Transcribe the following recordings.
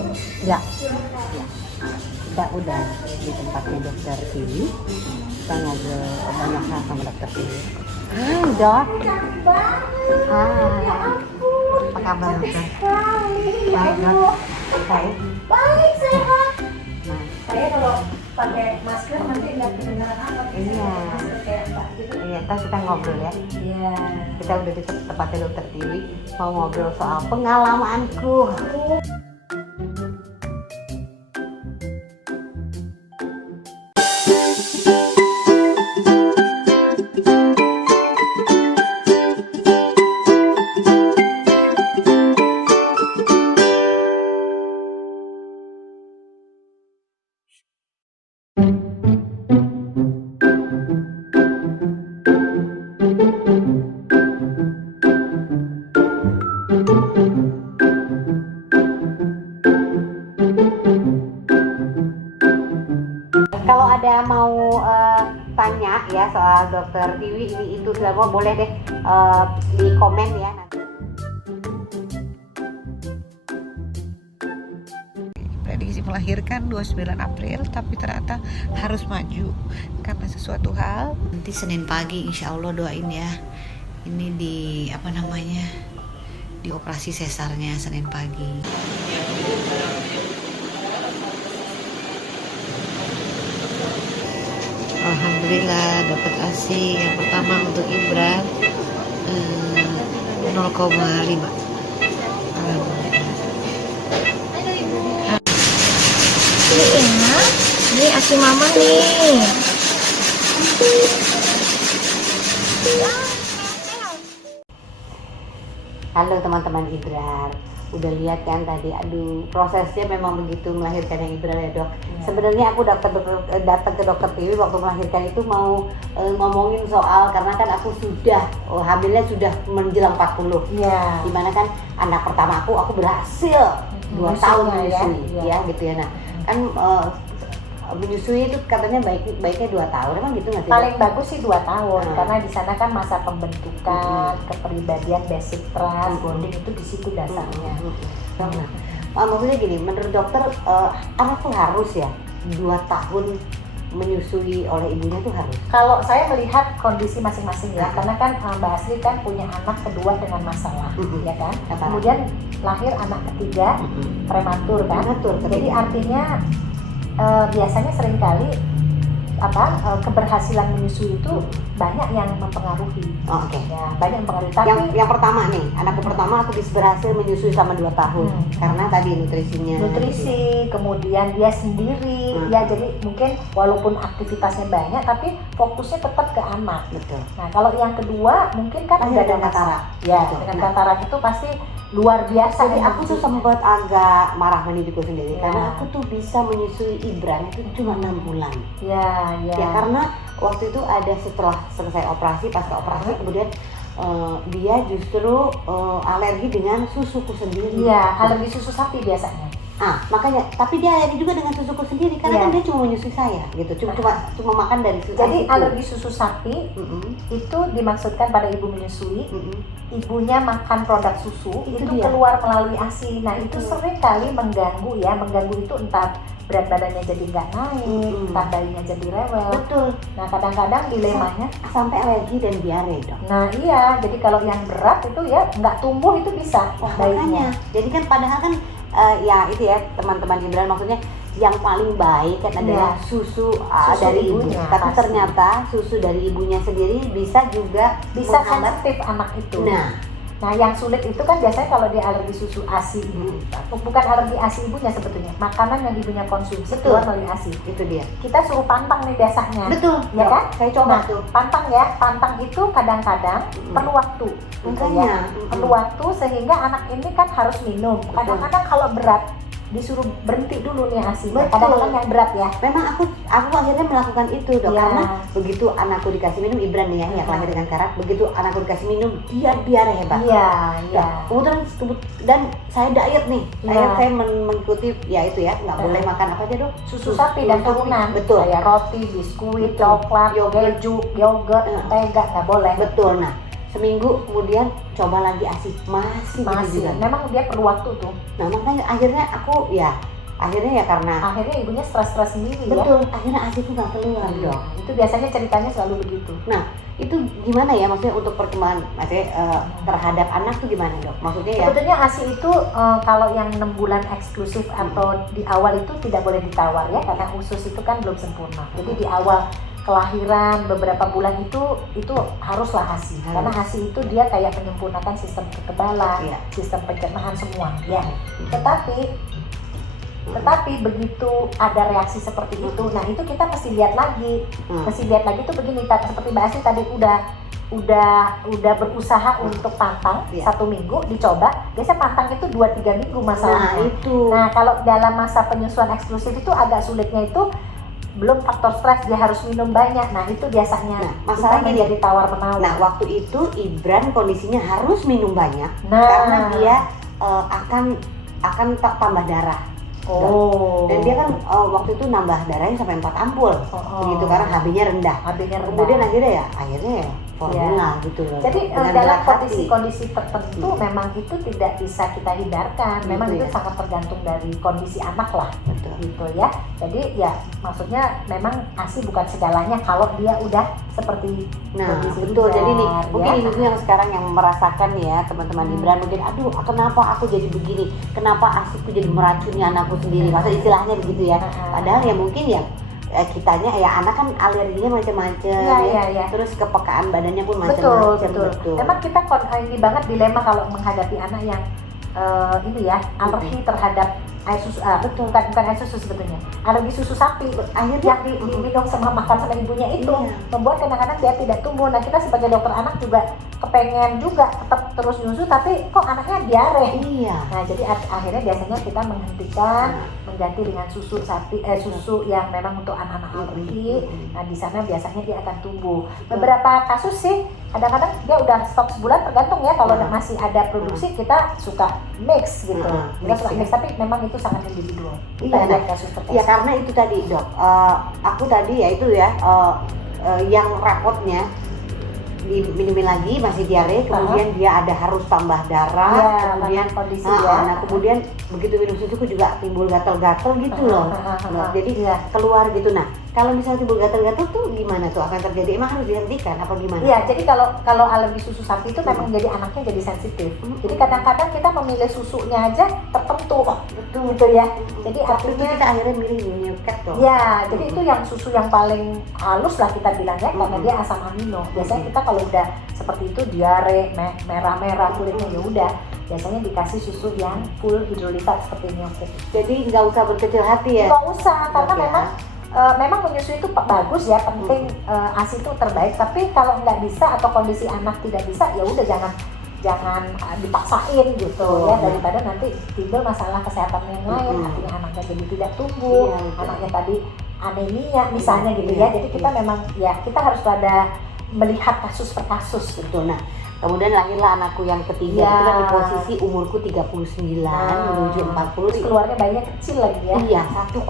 Ya, ya. Kita udah di tempatnya dokter Tiwi. Kita ngobrol banyak hal sama dokter Tiwi. Hai dok. Hai. Apa kabar dokter? Baik dok. Baik. Baik, sehat. Nah, Saya kalau pakai masker nanti nggak kedengaran apa. Iya. Kayak Mbak gitu. iya, ntar kita ngobrol ya. Iya. Kita udah di tempatnya dokter Tiwi. Mau ngobrol soal pengalamanku. Kalau ada mau tanya ya soal dokter Tiwi ini itu semua boleh deh di komen ya nanti. Prediksi melahirkan 29 April tapi ternyata harus maju karena sesuatu hal. Nanti Senin pagi insya Allah doain ya. Ini di di operasi sesarnya Senin pagi. Alhamdulillah dapat ASI yang pertama untuk Ibran 0,5. Ini enak. Ini ASI mama nih. Halo teman-teman Ibrar, udah lihat kan tadi, aduh prosesnya memang begitu melahirkan yang Ibrar ya dok. Sebenarnya aku datang ke dokter Tiwi waktu melahirkan itu mau ngomongin soal, karena kan aku sudah hamilnya sudah menjelang 40. Iya. Dimana kan anak pertama aku berhasil 2 tahun menyusui ya gitu ya. Nah kan menyusui itu katanya baiknya 2 tahun, emang gitu nggak sih? Paling bagus sih 2 tahun, Nah. karena di sana kan masa pembentukan, kepribadian, basic trust, bonding itu di situ dasarnya. Nah, maksudnya gini, menurut dokter anak tuh harus ya 2 tahun menyusui oleh ibunya tuh harus? Kalau saya melihat kondisi masing-masing ya, karena kan Mbak Asri kan punya anak kedua dengan masalah, ya kan? Kemudian lahir anak ketiga prematur kan? Prematur, Jadi artinya biasanya seringkali keberhasilan menyusui itu banyak yang mempengaruhi. Oh, oke. Ya, banyak yang mempengaruhi. Tapi Yang pertama nih, anakku pertama aku berhasil menyusui sama 2 tahun karena tadi nutrisinya. nutrisi, kemudian dia sendiri, ya jadi mungkin walaupun aktivitasnya banyak, tapi fokusnya tetap ke anak. Betul. Nah kalau yang kedua mungkin kan Lahir udah ada dengan masalah. katarak. Ya, Betul. dengan Nah. katarak itu pasti luar biasa. Jadi aku tuh sempat agak marah sama diriku sendiri Ya. karena aku tuh bisa menyusui Ibran itu cuma 6 bulan. Ya. Ya karena waktu itu ada setelah selesai operasi, pasca operasi kemudian dia justru alergi dengan susuku sendiri. Iya, alergi susu sapi biasanya. Makanya, tapi dia alergi juga dengan susuku sendiri karena kan dia cuma menyusui saya gitu, cuma makan dari susu. Jadi itu. alergi susu sapi itu dimaksudkan pada ibu menyusui, ibunya makan produk susu itu dia. keluar melalui ASI. Nah itu sering kali mengganggu ya, mengganggu itu entah berat badannya jadi nggak naik, entah bayinya jadi rewel. Betul. Nah kadang-kadang dilemanya Sampai alergi dan diare dok. nah iya, jadi kalau yang berat itu ya nggak tumbuh itu bisa bayinya. Makanya, jadi kan padahal kan ya itu ya teman-teman Ibran, maksudnya yang paling baik kan adalah susu dari ibu. ibunya, Tapi pasti. ternyata susu dari ibunya sendiri bisa juga Bisa menghambat. sensitif anak itu. Nah, yang sulit itu kan biasanya kalau dia alergi susu ASI ibu. Bukan alergi ASI ibunya sebetulnya, makanan yang ibunya konsumsi keluar melalui ASI. itu dia. Kita suruh pantang nih biasanya. Betul. Ya kan? Saya coba Nah, tuh. pantang ya, pantang itu kadang-kadang perlu waktu. gitu Makanya. ya. Perlu waktu sehingga anak ini kan harus minum. Kadang-kadang kalau berat disuruh berhenti dulu nih ASI. Betul. Kadang-kadang yang berat ya. Memang aku akhirnya melakukan itu dok, Ya. karena begitu anakku dikasih minum, Ibran nih ya yang lahir dengan karat, begitu anakku dikasih minum dia diare hebat. Iya. Nah, kemudian dan saya diet nih, saya mengikuti ya itu ya, nggak boleh makan apa aja dok? Susu sapi dan turunan. Betul. Kayak roti, biskuit, Betul. coklat, Yogurt. keju, yogurt, mentega nggak boleh. Betul. Nah, seminggu kemudian coba lagi ASI masih Masih, juga. memang dia perlu waktu tuh. Nah makanya akhirnya ya karena Akhirnya ibunya stres-stres sendiri ya. betul, akhirnya ASI itu nggak keluar dong. Itu biasanya ceritanya selalu begitu. Nah itu gimana ya maksudnya untuk perkembangan maksudnya terhadap anak tuh gimana dok? Maksudnya ya Sebetulnya ASI itu kalau yang 6 bulan eksklusif atau di awal itu tidak boleh ditawar ya, karena usus itu kan belum sempurna. Jadi di awal kelahiran beberapa bulan itu haruslah ASI. Karena ASI itu dia kayak menyempurnakan sistem kekebalan, Iya. sistem pencernaan semua ya. Tetapi begitu ada reaksi seperti itu, nah itu kita mesti lihat lagi. Mesti lihat lagi tuh begini, seperti Mbak Asri tadi udah berusaha untuk pantang Iya. 1 minggu dicoba, biasanya pantang itu 2-3 minggu masalahnya. Nah itu Nah kalau dalam masa penyusuan eksklusif itu agak sulitnya itu belum faktor stres, dia harus minum banyak. Nah itu biasanya Nah, kita masalahnya menjadi tawar menawar. Nah waktu itu Ibran kondisinya harus minum banyak Nah. karena dia akan tambah darah. Oh. Dan dia kan waktu itu nambah darahnya sampai 4 ampul gitu karena HB-nya rendah. HB-nya rendah. Kemudian akhirnya ya formula gitu loh. Jadi Dengan dalam berat hati. kondisi-kondisi tertentu memang itu tidak bisa kita hindarkan. Memang Gitu itu ya. sangat tergantung dari kondisi anak lah. Betul. Gitu ya. Jadi ya maksudnya memang ASI bukan segalanya kalau dia udah seperti Nah kondisi betul, Ibran, jadi nih mungkin ya. ibu yang sekarang yang merasakan ya teman-teman Ibran mungkin aduh kenapa aku jadi begini, kenapa ASIku jadi meracuni anakku sendiri, masa istilahnya begitu ya. Padahal ya mungkin ya kitanya ya anak kan alerginya macam-macam Iya. terus kepekaan badannya pun Betul. macam-macam. Memang kita ini banget dilema kalau menghadapi anak yang ini ya alergi terhadap air susu. Bukan air susu sebetulnya, alergi susu sapi. Akhirnya Yang diminum sama makan sama ibunya itu Iya. membuat kadang-kadang dia tidak tumbuh. Nah kita sebagai dokter anak juga kepengen juga tetap terus nyusu, tapi kok anaknya diare. Iya. Nah jadi akhirnya biasanya kita menghentikan, mengganti dengan susu sapi, susu yang memang untuk anak-anak alergi. Nah di sana biasanya dia akan tumbuh. Beberapa kasus sih kadang-kadang dia udah stop sebulan, tergantung ya, kalau masih ada produksi kita suka mix gitu. Kita suka mix, tapi memang itu sangat individual. Kita Iya, lihat kasus per kasus. Ya karena itu tadi dok, aku tadi ya itu ya yang rapotnya diminumin lagi masih diare, kemudian dia ada harus tambah darah, Iya, kemudian karena kondisi ya. nah kemudian begitu minum susuku juga timbul gatal-gatal gitu loh. Nah, jadi Iya. keluar gitu. Nah kalau misalnya timbul gatal-gatal tuh gimana tuh akan terjadi? Emang harus dihentikan apa gimana? Iya, jadi kalau alergi susu sapi itu memang jadi anaknya jadi sensitif. Jadi kadang-kadang kita memilih susunya aja tertentu, Betul. gitu ya. Jadi Waktu itu artinya kita akhirnya milih New Cat tuh. ya, jadi itu yang susu yang paling halus lah kita bilangnya, karena dia asam amino. Biasanya kita kalau udah seperti itu diare, merah-merah kulitnya, ya udah biasanya dikasih susu yang full hidrolitat seperti ini. Jadi nggak usah berkecil hati ya. Nggak usah, karena Oke. memang menyusui itu bagus ya, penting ASI itu terbaik. Tapi kalau nggak bisa atau kondisi anak tidak bisa, ya udah jangan dipaksain gitu ya, daripada nanti timbul masalah kesehatan yang lain. Artinya anaknya jadi tidak tumbuh, anaknya tadi anemia misalnya gitu ya. Jadi kita memang ya kita harus pada melihat kasus per kasus gitu. Betul. Nah, kemudian lahirlah anakku yang ketiga. Ya. Itu kan di posisi umurku 39 menuju 40. Terus keluarnya bayinya kecil lagi ya. Iya, 1,7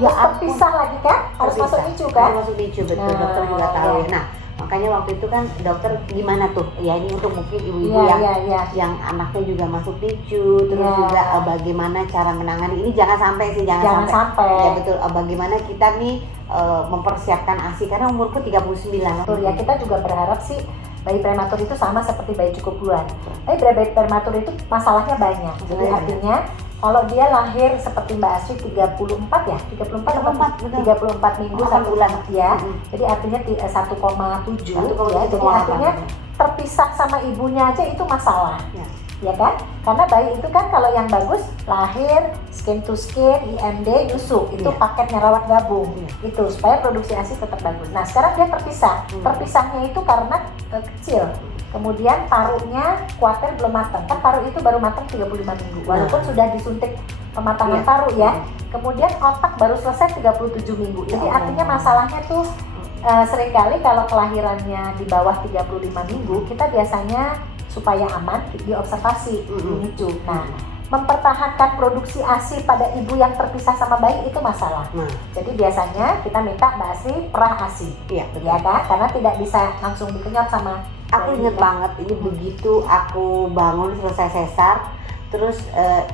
ya Terus ampun. terpisah lagi kan? Harus Terpisah. masuk NICU kan? Harus masuk NICU, betul. Nah, Dokter juga tahu iya. ya. Nah, makanya waktu itu kan dokter gimana tuh? Ya ini untuk mungkin ibu-ibu Iya. yang anaknya juga masuk NICU, terus Iya. juga bagaimana cara menangani ini, jangan sampai sih, Jangan sampai. Ya betul, bagaimana kita nih mempersiapkan ASI karena umurku 39. Betul ya, kita juga berharap sih bayi prematur itu sama seperti bayi cukup bulan. Tapi bayi prematur itu masalahnya banyak. Jadi Iya. artinya kalau dia lahir seperti Mbak Asri 34 ya, 34 minggu 1 bulan ya. Jadi artinya 1,7 ya. Jadi artinya terpisah sama ibunya aja itu masalah. Ya kan? Karena bayi itu kan kalau yang bagus lahir skin to skin, IMD, nyusu, itu paketnya rawat gabung, itu supaya produksi ASI tetap bagus. Nah sekarang dia terpisah, terpisahnya itu karena kecil. Kemudian parunya kuarter belum matang, kan paru itu baru matang 35 minggu, walaupun sudah disuntik pematangan paru ya. Kemudian otak baru selesai 37 minggu. Jadi artinya masalahnya tuh seringkali kalau kelahirannya di bawah 35 minggu, kita biasanya supaya aman diobservasi di NICU. Nah, mempertahankan produksi ASI pada ibu yang terpisah sama bayi itu masalah. Jadi biasanya kita minta Mbak Asri pra ASI, Iya, ya kan? Karena tidak bisa langsung dikenyot sama Aku inget banget ini begitu aku bangun selesai sesar, terus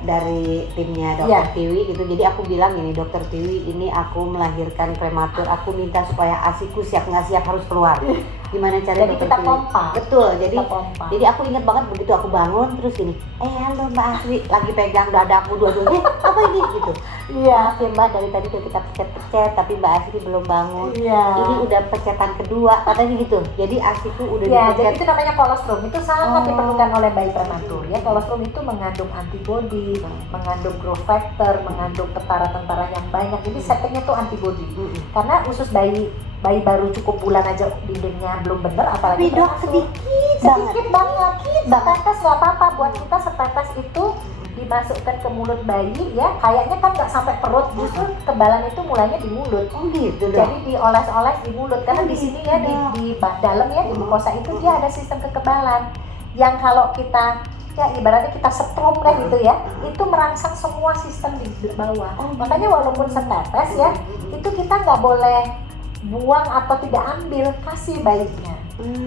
dari timnya dokter Iya. Tiwi gitu, jadi aku bilang ini dokter Tiwi, ini aku melahirkan prematur, aku minta supaya ASIku siap nggak siap harus keluar. Gimana caranya Jadi dokter kita Tiwi? pompa. Betul, jadi Kita pompa. jadi aku inget banget begitu aku bangun terus gini, halo Mbak Asri, lagi pegang dadaku dua-duanya, apa ini gitu. Iya. Maaf ya Mbak, dari tadi udah kita pecet-pecet tapi Mbak Asri belum bangun. Iya. Ini udah pecetan kedua, katanya gitu. Jadi ASIku udah Ya, dipecet. jadi itu namanya kolostrum. Itu sangat Oh. diperlukan oleh bayi prematur. Ya, kolostrum itu mengandung antibodi, mengandung growth factor, mengandung tentara-tentara yang banyak. Jadi settingnya tuh antibodi. Mm-mm. Karena usus bayi baru cukup bulan aja dindingnya belum bener, apalagi Tapi dok prematur. sedikit banget. Setetes nggak apa-apa, buat kita setetes itu dimasukkan ke mulut bayi ya, kayaknya kan nggak sampai perut, justru kekebalan itu mulainya di mulut. Oh gitu dok. Jadi dioles-oles di mulut karena Oh, di sini gitu, ya Dok. di dalam ya di mukosa itu dia ada sistem kekebalan yang kalau kita ya ibaratnya kita setrum deh gitu ya, itu merangsang semua sistem di bawah. Oh, Makanya walaupun setetes ya, itu kita nggak boleh buang atau tidak ambil, kasih bayinya.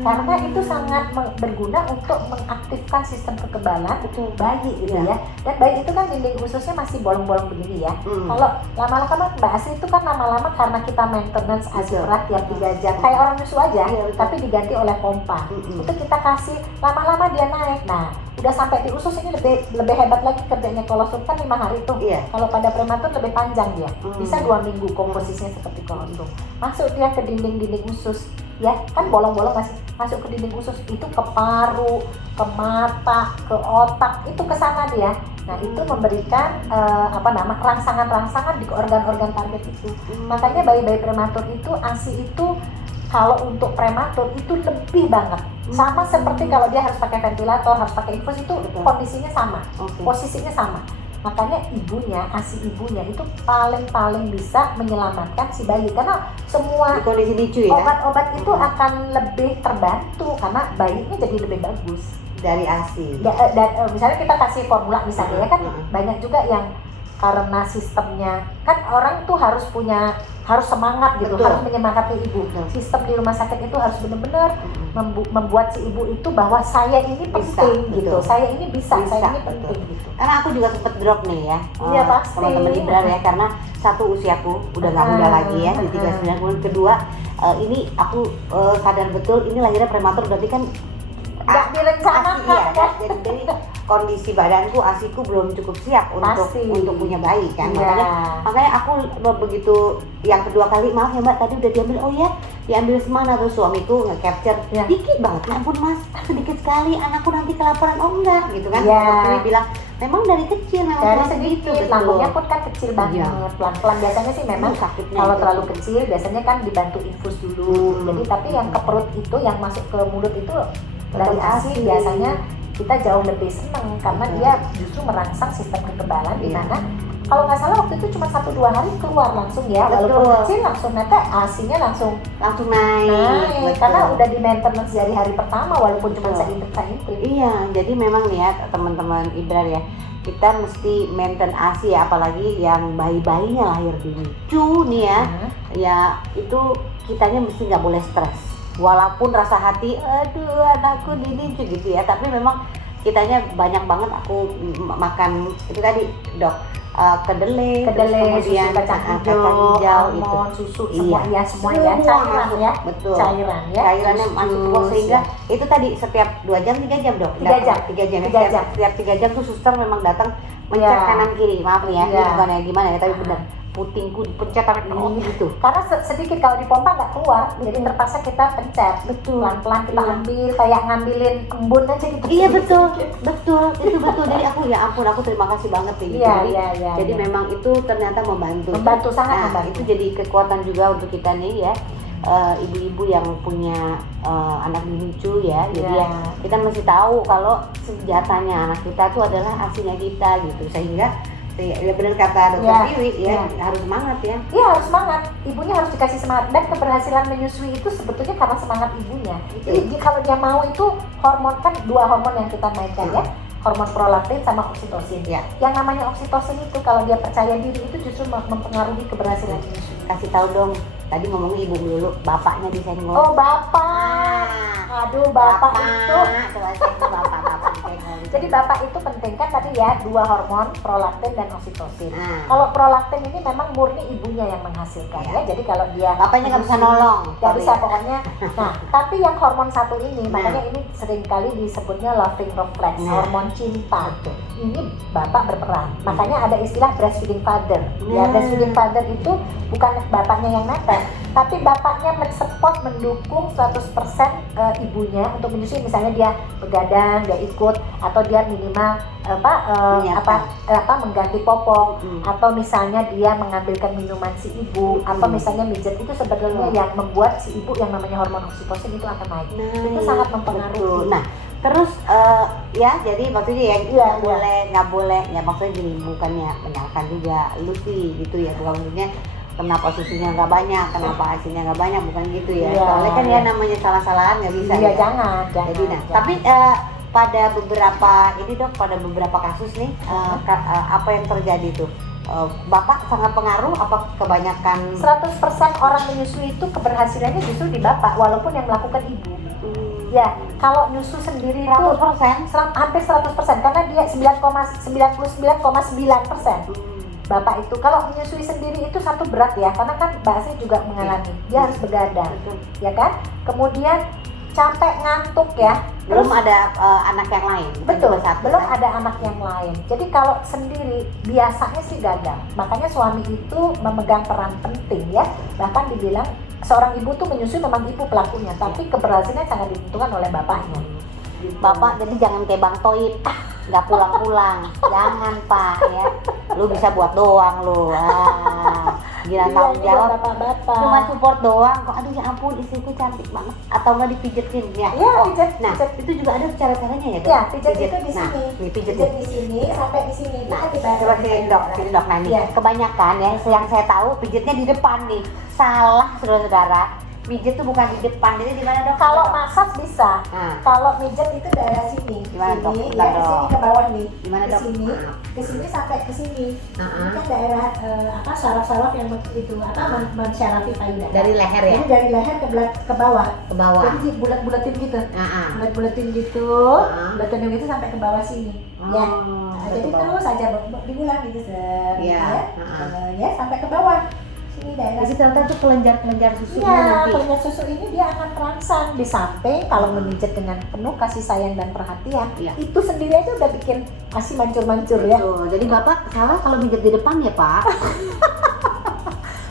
Karena itu sangat berguna untuk mengaktifkan sistem kekebalan Betul. bayi gitu Iya. ya. Dan bayi itu kan dinding ususnya masih bolong-bolong begini ya. Hmm. Kalau lama-lama Mbak Asri itu kan lama-lama karena kita maintenance Betul. aspirat tiap 3 jam kayak orang nyusu aja, Iya, betul. tapi diganti oleh pompa. Mm-mm. Itu kita kasih lama-lama dia naik. Nah, udah sampai di usus ini lebih hebat lagi kerjanya. Kolostrum kan 5 hari tuh. Iya. Kalau pada prematur lebih panjang dia. Bisa 2 minggu komposisinya seperti kolostrum. Masuk dia ke dinding-dinding usus. Ya, kan bolong-bolong masuk ke dinding usus itu ke paru, ke mata, ke otak, itu ke sana dia. Nah, itu memberikan rangsangan-rangsangan di organ-organ target itu. Makanya bayi-bayi prematur itu ASI itu kalau untuk prematur itu lebih banget. Sama seperti kalau dia harus pakai ventilator, harus pakai infus, itu Betul. kondisinya sama, Oke. posisinya sama. Makanya ibunya, ASI ibunya itu paling bisa menyelamatkan si bayi karena semua Di kondisi lucu ya obat-obat itu akan lebih terbantu karena bayinya jadi lebih bagus. dari ASI. Misalnya kita kasih formula misalnya ya kan banyak juga yang karena sistemnya kan orang tuh harus semangat gitu, Betul. harus menyemangati ibu. Betul. Sistem di rumah sakit itu harus benar-benar membuat si ibu itu bahwa saya ini Bisa, penting gitu, betul. saya ini bisa, saya Bisa, ini betul. penting gitu. Karena aku juga sempet drop nih ya, Iya, pasti. teman-teman Ibrar ya, karena satu usiaku udah nggak muda lagi ya, di 39 bulan. Kedua, ini aku sadar betul ini lahirnya prematur, berarti kan Nggak direncanakan, iya, kan? jadi kondisi badanku, ASIku belum cukup siap Pasti. untuk punya bayi kan. Iya. Makanya aku begitu yang kedua kali, maaf ya Mbak, tadi udah diambil, oh ya diambil semana, terus suamiku nge-capture Ya. dikit banget, ya ampun Mas, sedikit sekali, anakku nanti kelaparan. Oh enggak gitu kan. Ya. Dokter bilang memang dari kecil memang Dari cuma sedikit, betul. lambungnya pun kan kecil banget, Iya. pelan-pelan. Biasanya sih memang Sakitnya kalau itu. terlalu kecil biasanya kan dibantu infus dulu. Jadi tapi yang ke perut itu, yang masuk ke mulut itu dari ASI biasanya kita jauh lebih seneng karena dia justru merangsang sistem kekebalan di Iya. mana kalau nggak salah waktu itu cuma 1-2 hari keluar langsung ya, walaupun Betul. kecil langsung nanti ASI-nya langsung langsung naik. naik Betul. karena udah di maintenance dari hari pertama walaupun cuma Betul. seintip. Iya, jadi memang nih ya teman-teman Ibrar ya, kita mesti maintain ASI ya, apalagi yang bayi-bayinya lahir di lucu nih ya, ya itu kitanya mesti nggak boleh stres. Walaupun rasa hati, aduh anakku ini gitu ya, tapi memang kitanya banyak banget aku makan itu tadi dok, kedelai, terus kemudian susu kacang hijau, itu. almond, susu, Iya. semua ya, cairan masuk. ya, Betul. cairan ya, Cairannya masuk Jus, kok, sehingga ya. itu tadi setiap 2 jam 3 jam dok. 3 jam. 3 jam. 3 jam. Setiap 3 jam tuh suster memang datang mencet Ya. kanan kiri. Maaf nih ya, ini Ya. bukan ya gimana ya, tapi benar. Putingku dipencet sampai keluar gitu. Karena sedikit kalau dipompa nggak keluar, jadi terpaksa kita pencet, pelan-pelan kita Iya. ambil kayak ngambilin embun aja gitu. Iya betul, betul, itu betul. Jadi aku ya ampun, aku terima kasih banget nih. Iya, Jadi, iya. jadi memang itu ternyata membantu. Membantu, sangat Nah, membantu. itu jadi kekuatan juga untuk kita nih ya, ibu-ibu yang punya anak lucu ya. Jadi Iya. ya, kita mesti tahu kalau senjatanya anak kita itu adalah ASINya kita gitu, sehingga ya benar kata dokter Iya, Tiwi ya, iya. harus semangat ya. Iya harus semangat, ibunya harus dikasih semangat dan keberhasilan menyusui itu sebetulnya karena semangat ibunya. Jadi kalau dia mau itu hormon kan 2 hormon yang kita naikkan ya, hormon prolaktin sama oksitosin. Ya. Yang namanya oksitosin itu kalau dia percaya diri itu justru mempengaruhi keberhasilan menyusui. Kasih tahu dong Tadi ngomongnya ibu dulu, bapaknya disenggol. Oh, bapak. Aduh, bapak itu. Coba senggol bapak disenggol. Jadi bapak itu penting kan tadi ya, 2 hormon, prolaktin dan oksitosin. Nah. Kalau prolaktin ini memang murni ibunya yang menghasilkan ya. Jadi kalau dia Bapaknya nggak bisa nolong. nggak bisa Sorry. pokoknya. Nah, tapi yang hormon satu ini, Nah. makanya ini seringkali disebutnya loving reflex, Nah. hormon cinta. Ini bapak berperan. Makanya ada istilah breastfeeding father. Ya, Nah. breastfeeding father itu bukan bapaknya yang netes, tapi bapaknya mensupport, mendukung 100% ibunya untuk menyusui. Misalnya dia begadang, dia ikut, atau dia minimal mengganti popok, atau misalnya dia mengambilkan minuman si ibu, atau misalnya mijet. Itu sebetulnya yang membuat si ibu yang namanya hormon oksitosin itu akan naik. Itu sangat mempengaruhi. Nah, terus ya jadi maksudnya ya Iya, nggak boleh ya, maksudnya gini, bukannya menyalahkan juga lu sih gitu ya, bukan maksudnya kenapa susunya nggak banyak, kenapa asinya nggak banyak, bukan gitu ya. Iya, Soalnya kan ya namanya salah-salahan nggak bisa. Iya, ya. jangan. Jadi nah, jangan. tapi pada beberapa ini dok, pada beberapa kasus nih apa yang terjadi tuh? Bapak sangat pengaruh apa kebanyakan? 100% orang menyusui itu keberhasilannya justru di bapak, walaupun yang melakukan ibu. Ya, kalau nyusu sendiri itu 100%? hampir 100%, karena dia 99,9%. Bapak itu kalau menyusui sendiri itu satu berat ya, karena kan bahasanya juga mengalami, dia harus begadang, ya kan? Kemudian capek, ngantuk ya. Belum ada anak yang lain. Betul, Cuma satu, belum kan? ada anak yang lain. Jadi kalau sendiri biasanya sih gagal. Makanya suami itu memegang peran penting ya. Bahkan dibilang seorang ibu tuh menyusui memang ibu pelakunya, tapi keberhasilan sangat ditentukan oleh bapaknya. Bapak jadi jangan kayak Bang Toib, nggak pulang-pulang. Jangan Pak ya. Lu bisa buat doang lu. Gila tanggung jawab. Bapak-bapak. Cuma support doang kok. Aduh ya ampun, istriku cantik banget. Atau nggak dipijetin ya? Iya, pijet. Nah, itu juga ada cara-caranya ya, Dok? Ya, pijet itu di Nah, sini. nih pijet Pijet di sini sampai di sini. Nah, Itu kan coba sini dok, Nah ini Iya. kebanyakan ya, yang saya tahu pijetnya di depan nih. Salah, saudara-saudara. Pijet tuh bukan di depan, jadi di mana dok? kalau massage bisa. Nah. Kalau pijet itu daerah sini. Gimana, Dok? Sini, Bentar, ya, di sini Dok. ke bawah nih. Gimana, Ke Dok? sini, ke sini sampai ke sini. Uh-uh. Ini kan daerah saraf-saraf yang itu mensyarafi payudara. Dari leher ya? Jadi dari leher ke bawah. Ke bawah. Jadi bulat-bulatin gitu. Nah, Bulat-bulatin gitu. Bulatin gitu sampai ke bawah sini. Ya. Nah, jadi terus aja diulang gitu set. Iya. Ya sampai ke bawah. Sini daerah. jadi ternyata tuh kelenjar susunya Iya, nanti. kelenjar susu ini dia akan terangsang di samping. Kalau memijat dengan penuh kasih sayang dan perhatian, Iya. itu sendiri aja udah bikin kasih mancur-mancur ya. Tuh, jadi bapak salah kalau mijat di depan ya Pak.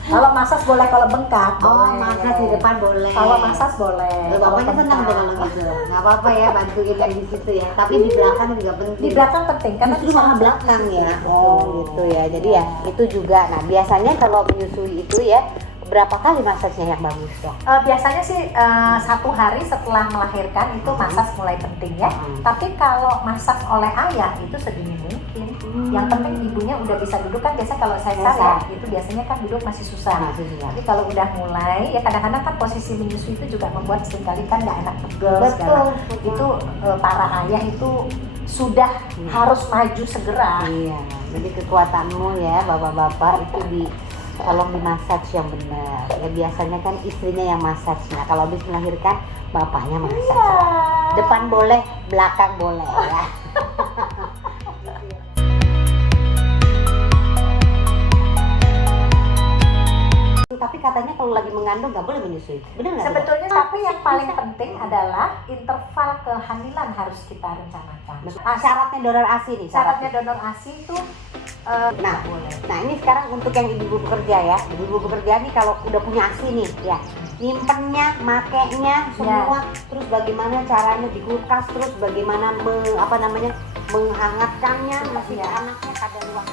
Kalau massage boleh, kalau bengkak Oh, boleh. masa di depan boleh. Kalau massage boleh. Bapaknya kalau senang deh bengkak. kalau gitu. Nggak apa-apa ya, bantuin yang di situ ya. Tapi di belakang juga penting. Di belakang penting karena Justru malah belakang ya. Oh gitu ya. Jadi ya itu juga. Nah biasanya kalau menyusui itu ya berapa kali masasnya yang bagus dok? Biasanya sih 1 hari setelah melahirkan itu massage mulai penting ya. Tapi kalau massage oleh ayah itu sedini mungkin. Yang penting ibunya udah bisa duduk kan, biasa kalau saya ya itu biasanya kan duduk masih susah. Tapi kalau udah mulai ya kadang-kadang kan posisi menyusui itu juga membuat seringkali kan nggak enak pegel segala. Itu para ayah itu sudah harus maju segera. Iya. Jadi kekuatanmu ya bapak-bapak itu tolong di massage yang benar. Ya biasanya kan istrinya yang massage. Nah kalau habis melahirkan bapaknya massage. Iya. Depan boleh, belakang boleh ya. Tapi katanya kalau lagi mengandung nggak boleh menyusui. Benar nggak? Sebetulnya tapi yang paling penting adalah interval kehamilan harus kita rencanakan. Syaratnya donor ASI nih. Syaratnya donor ASI itu Nah, ini sekarang untuk yang ibu bekerja ya. Ibu bekerja nih kalau udah punya ASI nih ya, nyimpennya, makainya semua, terus bagaimana caranya di kulkas, terus bagaimana menghangatkannya masih anaknya kadang luang.